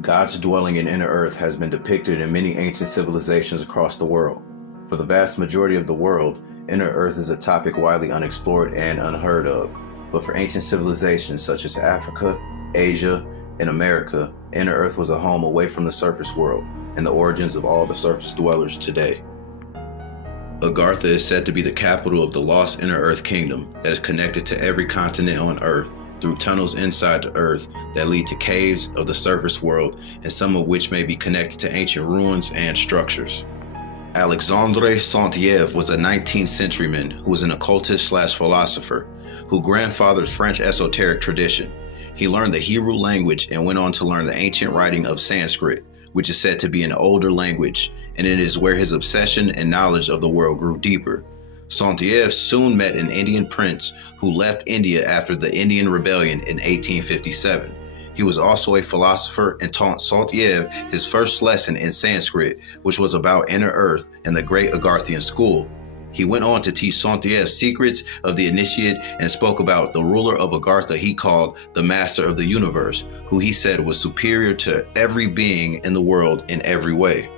God's dwelling in inner earth has been depicted in many ancient civilizations across the world. For the vast majority of the world, inner earth is a topic widely unexplored and unheard of. But for ancient civilizations such as Africa, Asia, and America, inner earth was a home away from the surface world and the origins of all the surface dwellers today. Agartha is said to be the capital of the lost inner earth kingdom that is connected to every continent on earth through tunnels inside the earth that lead to caves of the surface world, and some of which may be connected to ancient ruins and structures. Alexandre Saint-Yves was a 19th century man who was an occultist/philosopher who grandfathered French esoteric tradition. He learned the Hebrew language and went on to learn the ancient writing of Sanskrit, which is said to be an older language, and it is where his obsession and knowledge of the world grew deeper. Saint-Yves soon met an Indian prince who left India after the Indian Rebellion in 1857. He was also a philosopher and taught Saint-Yves his first lesson in Sanskrit, which was about inner earth and the great Agarthian school. He went on to teach Saint-Yves secrets of the initiate and spoke about the ruler of Agartha he called the master of the universe, who he said was superior to every being in the world in every way.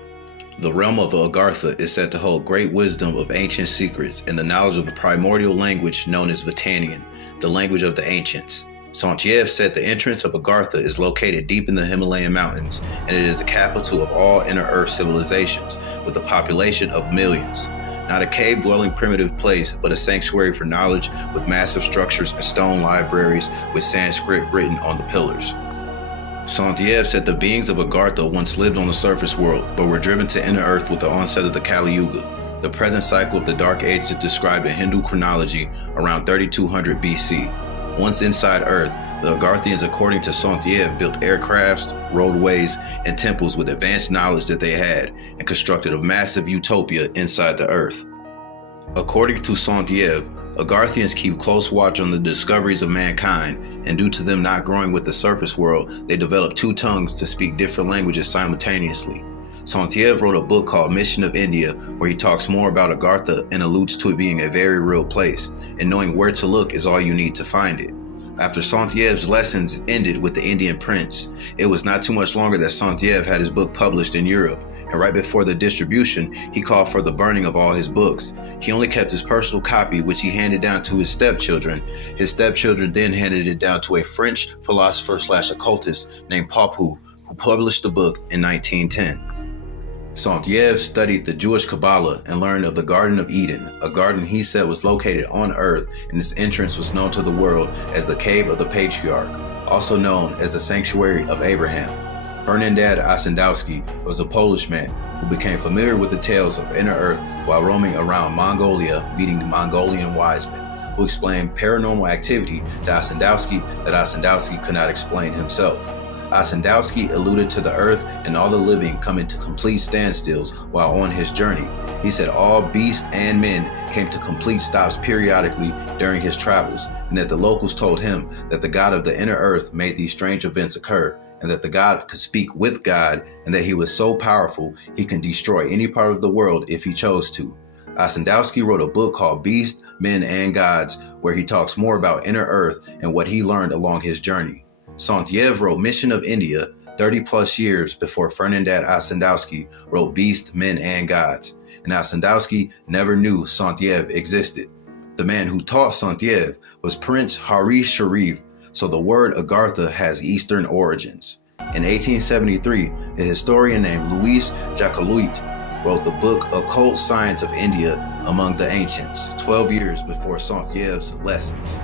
The realm of Agartha is said to hold great wisdom of ancient secrets and the knowledge of the primordial language known as Vatanian, the language of the ancients. Saint-Yves said the entrance of Agartha is located deep in the Himalayan mountains, and it is the capital of all inner earth civilizations, with a population of millions. Not a cave-dwelling primitive place, but a sanctuary for knowledge with massive structures and stone libraries with Sanskrit written on the pillars. Saint-Yves said the beings of Agartha once lived on the surface world, but were driven to inner earth with the onset of the Kali Yuga. The present cycle of the Dark Ages is described in Hindu chronology around 3200 BC. Once inside earth, the Agarthians, according to Saint-Yves, built aircrafts, roadways, and temples with advanced knowledge that they had, and constructed a massive utopia inside the earth. According to Saint-Yves, Agarthians keep close watch on the discoveries of mankind, and due to them not growing with the surface world, they developed two tongues to speak different languages simultaneously. Saint-Yves wrote a book called Mission of India, where he talks more about Agartha and alludes to it being a very real place, and knowing where to look is all you need to find it. After Saint-Yves' lessons ended with the Indian prince, it was not too much longer that Saint-Yves had his book published in Europe, and right before the distribution, he called for the burning of all his books. He only kept his personal copy, which he handed down to his stepchildren. His stepchildren then handed it down to a French philosopher/occultist named Papou, who published the book in 1910. Saint-Yves studied the Jewish Kabbalah and learned of the Garden of Eden, a garden he said was located on earth, and its entrance was known to the world as the Cave of the Patriarch, also known as the Sanctuary of Abraham. Fernandad Ossendowski was a Polish man who became familiar with the tales of inner earth while roaming around Mongolia, meeting the Mongolian wise men, who explained paranormal activity to Ossendowski that Ossendowski could not explain himself. Ossendowski alluded to the earth and all the living coming to complete standstills while on his journey. He said all beasts and men came to complete stops periodically during his travels, and that the locals told him that the God of the inner earth made these strange events occur, and that the God could speak with God, and that he was so powerful he can destroy any part of the world if he chose to. Ossendowski wrote a book called Beasts, Men, and Gods, where he talks more about inner earth and what he learned along his journey. Saint-Yves wrote Mission of India 30 plus years before Fernandad Ossendowski wrote Beasts, Men, and Gods, and Ossendowski never knew Saint-Yves existed. The man who taught Saint-Yves was Prince Hari Sharif, so the word Agartha has Eastern origins. In 1873, a historian named Louis Jacqueloit wrote the book Occult Science of India Among the Ancients, 12 years before Saint-Yves' lessons.